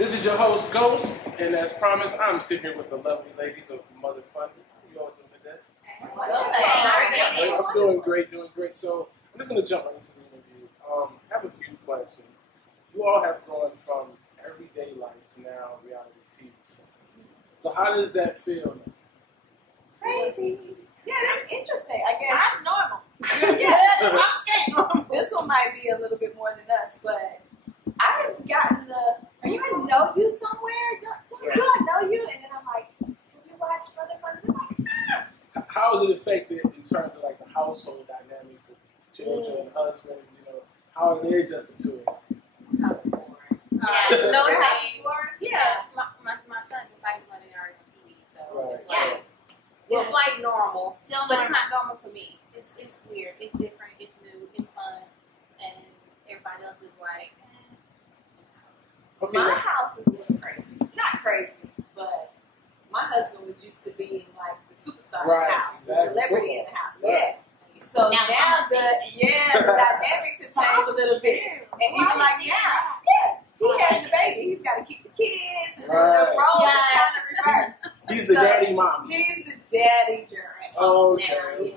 This is your host, Ghost, and as promised, I'm sitting here with the lovely ladies of Mother Funded. How you all doing today? I'm doing great, So I'm just going to jump right into the interview. I have a few questions. You all have gone from everyday life to now reality TV stars. So how does that feel? Crazy. Yeah, that's interesting, I guess. That's normal. I'm straight normal. This one might be a little bit more than us, but I have gotten I know you somewhere. Do I know you? And then I'm like, have you watched Mother Funded? I'm like, ah. How is it affected in terms of like the household dynamics with children, husbands, how are they adjusted to it? House is boring. No change. Yeah. My son decided to learn on TV, so Right. it's like normal. Still But normal. it's not normal for me. It's weird. It's different. It's new. It's fun. And everybody else is like, Okay. My house is a little crazy. Not crazy, but my husband was used to being like the superstar in the house, the celebrity in the house. Right. Yeah. So now the dynamics have changed a little bit. And even like now, he has the baby. He's got to keep the kids. And the roles are kind of reversed. He's the daddy mommy. He's the daddy Jared. Okay.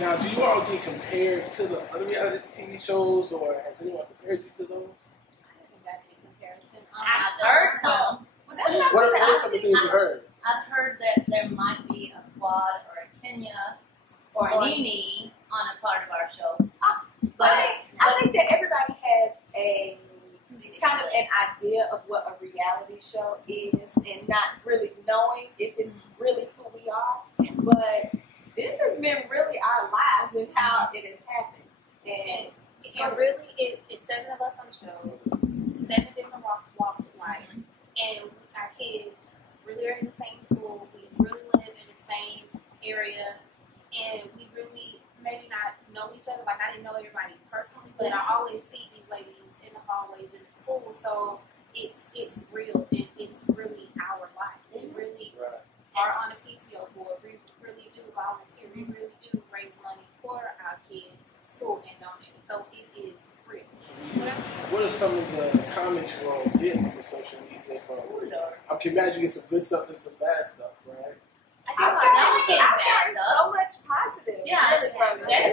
Now, do you all get compared to the other reality TV shows, or has anyone compared you to those? I've heard some. What are some of the things you heard? I've heard that there might be a Quad or a Kenya or a Nini on a part of our show. But I think that everybody has a kind of an idea of what a reality show is and not really knowing if it's really who we are. But this has been really our lives and how it has happened. And really, it's 7 of us on the show, 7 different walks of life, and our kids really are in the same school. We really live in the same area, and we really maybe not know each other. Like, I didn't know everybody personally, but I always see these ladies in the hallways in the school, so it's real, and it's really our life. We really are on a PTO board. We really do volunteer. We really do raise money for our kids' school and donate. So it is real. What are some of the comments you all get on the social media? I can imagine you get some good stuff and some bad stuff, right? I've gotten so much positive. Yeah, there's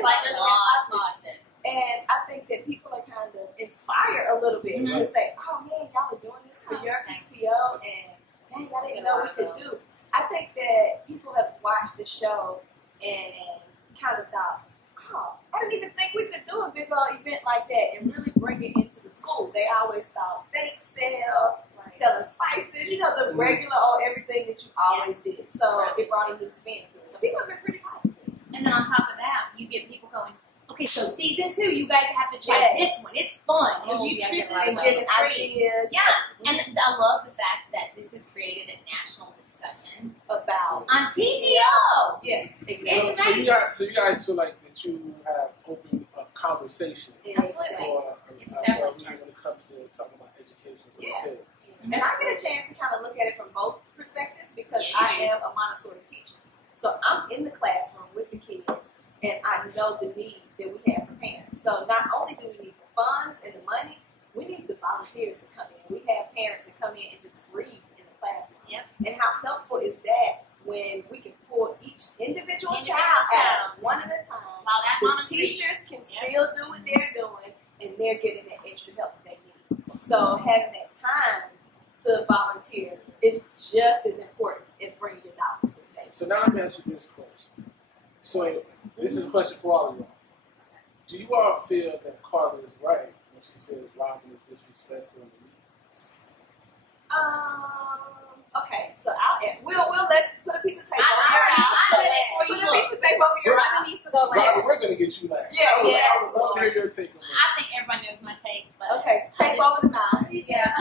like a lot of positive. And I think that people are kind of inspired a little bit to say, oh man, y'all are doing this for your PTO, and dang, I didn't know we could do. I think that people have watched the show and kind of thought, oh, I didn't even think we could do a big old event like that and really bring it into the school. They always thought bake sale, selling spices, the regular old everything that you always did. So it brought a new spin to it. So people have been pretty positive. And then on top of that, you get people going, okay, so season 2, you guys have to try this one. It's fun. You treat this and one. getting It's ideas. Yeah, and I love the fact that this has created a national discussion About on PTO. Yeah, exactly. So you guys feel like that you have opened up conversation Absolutely. for It's definitely when it comes to talking about education for the kids. And I get a chance to kind of look at it from both perspectives because I am a Montessori teacher. So I'm in the classroom with the kids, and I know the need that we have for parents. So not only do we need the funds and the money, we need the volunteers to come in. We have parents that come in and just breathe in the classroom. Yep. And how helpful is that when we can pull each individual child out one at a time? While that The mama's teachers can still do what they're doing, and they're getting that extra help that they need. So having that time to volunteer is just as important as bringing your dollars to the table. So now I'm going to ask you this question. So this is a question for all of y'all. Do you all feel that Carla is right when she says Robin is disrespectful and mean? Okay, so we'll put a piece of tape over your house. Put a piece of tape over your house. Robin needs to go last. Robin, we're going to get you last. Yeah. I want to hear your take on I think everyone knows my take, but okay, tape over the mouth. Yeah.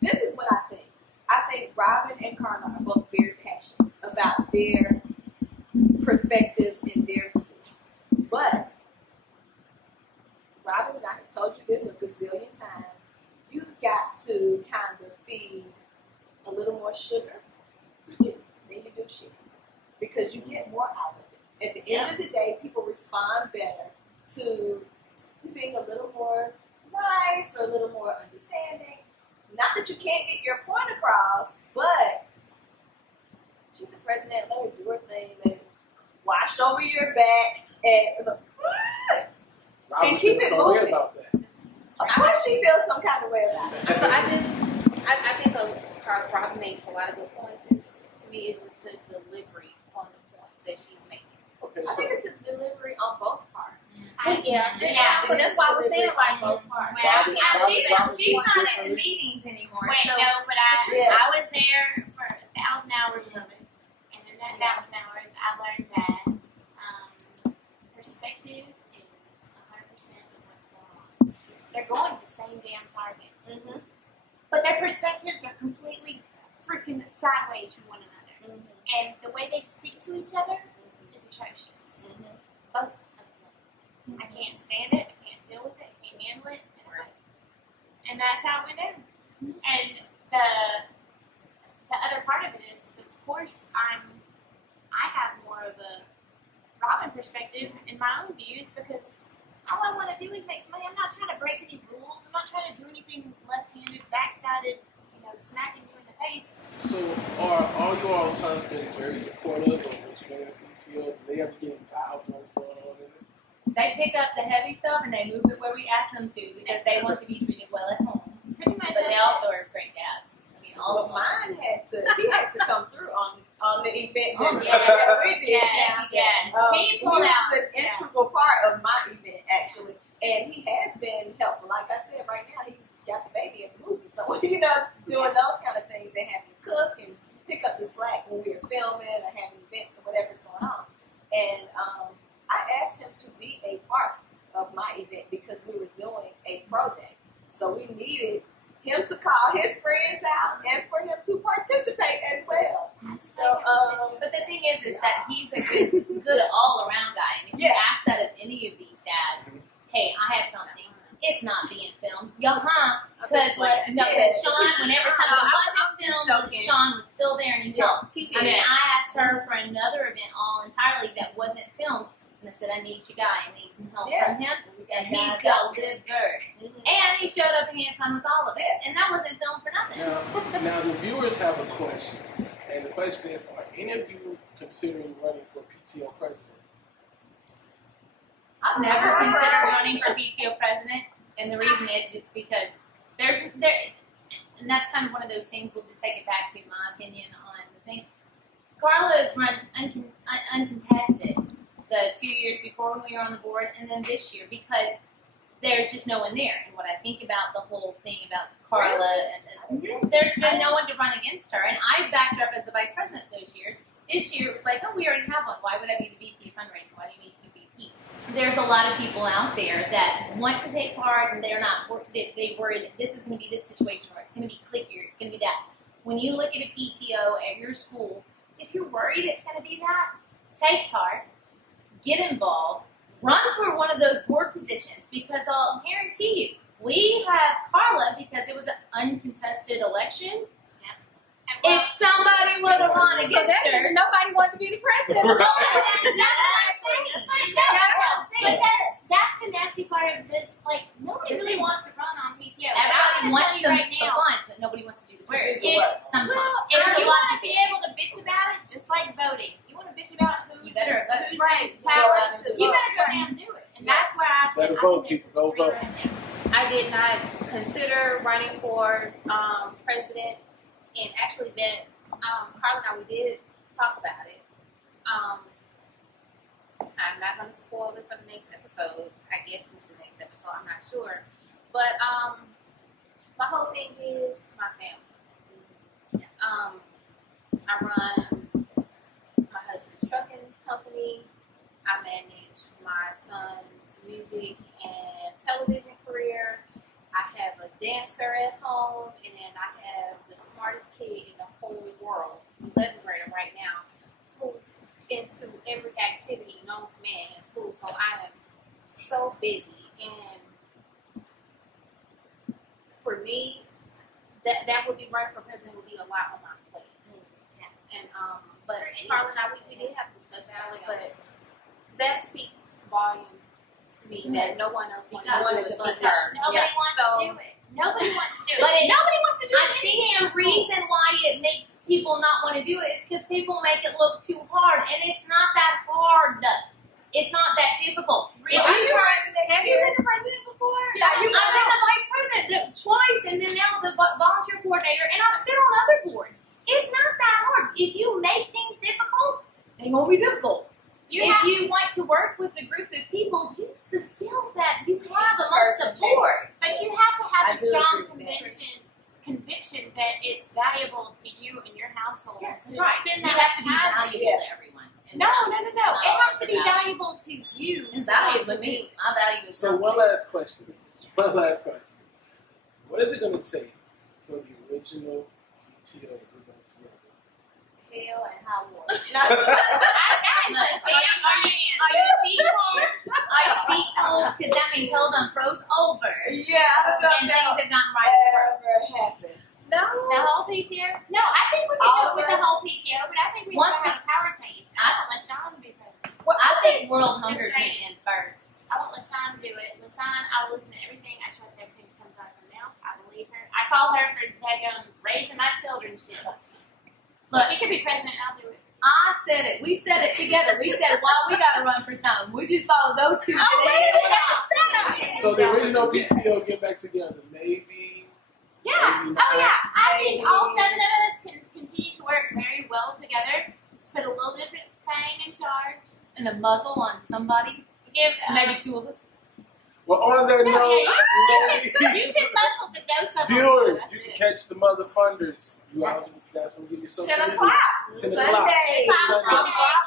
This is what I think. I think Robin and Carla are both very passionate about their perspectives and their views. But Robin and I have told you this a gazillion times. You've got to kind of feed a little more sugar than you do sugar, because you get more out of it. At the end of the day, people respond better to you being a little more nice or a little more understanding not that you can't get your point across, but she's the president. Let her do her thing. Let it wash over your back and keep it moving. About that. Of course, she feels some kind of way about it. So I think her problem makes a lot of good points. To me, it's just the delivery on the points that she's making. Okay, I think it's the delivery on both parts. Yeah. So that's why I was saying like both parts. She's not at the meetings anymore. Wait, so no, but I was there for 1,000 hours of it, and in that 1,000 hours, I learned that perspective is 100% of what's going on. They're going to the same damn target, but their perspectives are completely freaking sideways from one another, and the way they speak to each other is atrocious. Both of them. I can't stand it. I can't deal with it. I can't handle it. And that's how it went down. And the other part of it is of course, I have more of a Robin perspective in my own views because all I want to do is make some money. I'm not trying to break any rules. I'm not trying to do anything left-handed, back-sided, smacking you in the face. So are all you all's husbands very supportive of what's going on in PTO? Do they ever get involved in what's going on in it? They pick up the heavy stuff and they move it where we ask them to because they want to be treated well at home. Pretty much. But they also are great dads. I mean, all of mine had to come through on the event that we did. Yes. He was an integral part of my event actually, and he has been helpful. Like I said, right now he's got the baby at the movie, so doing those kind of things, they have me cook and pick up the slack when we were filming or having events or whatever's going on. And I asked him to be a part of my event because we were doing a pro day, so we needed him to call his friends out and for him to participate as well. So, but the thing is that he's a good all-around guy, and if you ask that of any of these dads, hey, I have something. It's not being filmed. Because Sean, whenever something wasn't filmed, Sean was still there and he helped. I mean, I asked her for another event all entirely that wasn't filmed, and I said, I need your guy. I need some help from him. And he delivered. And he showed up and he had fun with all of it. And that wasn't filmed for nothing. Now the viewers have a question. And the question is, are any of you considering running for PTO president? I've never considered running for PTO president, and the reason is because and that's kind of one of those things. We'll just take it back to my opinion on the thing. Carla has run uncontested the 2 years before when we were on the board, and then this year because there's just no one there. And what I think about the whole thing about Carla, and there's been no one to run against her, and I backed her up as the vice president those years. This year, it was like, oh, we already have one. Why would I be the VP of fundraising? Why do you need two VPs? There's a lot of people out there that want to take part, and they're not. They worry that this is going to be this situation, or it's going to be clickier, it's going to be that. When you look at a PTO at your school, if you're worried it's going to be that, take part, get involved, run for one of those board positions, because I'll guarantee you, we have Carla because it was an uncontested election. If somebody would have run against her, nobody wanted to be the president. That's the nasty part of this. Like, nobody really wants to run on PTO. Everybody wants the funds, but nobody wants to do the work. Sometimes. If you want to be able to bitch about it, just like voting. You want to bitch about who's right power, you better go down and do it. And that's where I think go vote. I did not consider running for president, and actually then Carla and I, we did talk about it. I'm not going to spoil it for the next episode. I guess it's the next episode. I'm not sure. But my whole thing is my family. I run my husband's trucking company. I manage my son's music and television career. I have a dancer at home, and then I have the smartest kid in the whole world, 11th grader right now, who's into every activity known to man in school. So I am so busy, and for me, that would be running for president would be a lot on my plate. And but Carla and I, we did have a discussion about it, but that speaks volume to me that no one else wanted to do it but her. Nobody wants to do it. Nobody wants to do it. But Nobody wants to do it. I think the reason why it makes people not want to do it is because people make it look too hard, and it's not that hard. It's not that difficult. Really? Have you been the president before? Yeah, I've been the vice president twice, and then now the volunteer coordinator, and I've sit on other boards. It's not that hard. If you make things difficult, they're gonna be difficult. If you want to work with a group of people, use the skills that you have amongst the board. But you have to have a strong conviction that it's valuable to you and your household. Yes, to that's right. spend You that have to be time valuable to everyone. No. It has to be valuable to you. It's valuable to me. My value is So one last question. What is it going to take for the original PTO to go back together? Hell and high water. Are you sequel? Because that means hold on, froze over. Yeah, and things have gotten right. Ever happen? No. The whole PTO? No, I think we can do it with the whole PTO, but I think we have to have a power change. I want Lashon to be president. Well, I think world hunger's going to end first. I want Lashon to do it. Lashon, I will listen to everything. I trust everything that comes out of her mouth. I believe her. I call her for raising my children shit. Look, she could be president and I'll do it. I said it. We said it together. We said, well, we got to run for something. We just followed those two. So the original PTO get back together, maybe. Yeah. Maybe Oh, yeah. I think all 7 of us can continue to work very well together. Just put a little different thing in charge. And a muzzle on somebody. Give maybe 2 of us. Well, on that note, you can muzzle the ghost of viewers, you can catch the mother funders. You guys want to give yourself 10 o'clock. 10 o'clock. Sunday.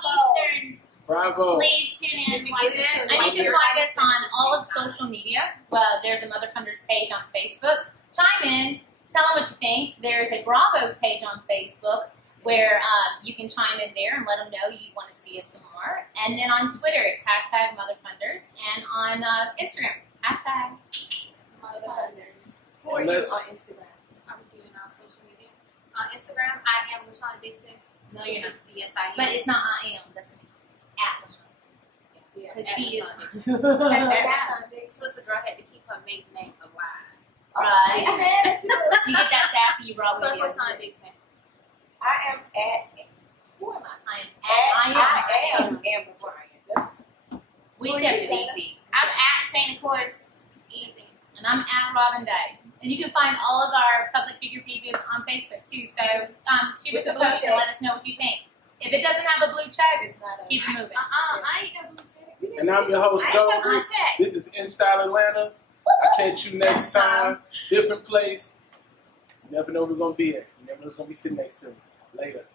Eastern. Bravo. Please tune in. And you can find us on all of social media. Well, there's a Mother Funders page on Facebook. Chime in. Tell them what you think. There's a Bravo page on Facebook where you can chime in there and let them know you want to see us some more. And then on Twitter, it's #MotherFunders. And on Instagram, #MotherFunders. For you on Instagram. Are we doing our social media? On Instagram, I am Lashon Dixon. No, you're not. Yes, I am. But it's not I am. That's me. At Lashon. Yeah, Because at she is. Lashon Dixon. Lashon Dixon. Sister girl had to keep her maiden name alive. Right. You You get that sassy, you probably So do. it's Lashon Dixon. I am at. Who am I? I am. Amber Bryant. We kept it easy. I'm at Shana Koores. Easy. And I'm at Robin Day. And you can find all of our public figure pages on Facebook too. So shoot us a post and let us know what you think. If it doesn't have a blue check, It's not a. keep it moving. I ain't got blue check. And I'm your host, I ain't got blue Koores. check. This is In Style Atlanta. I'll catch you next time. Different place. You never know where we're going to be at. You never know who's going to be sitting next to me. Later.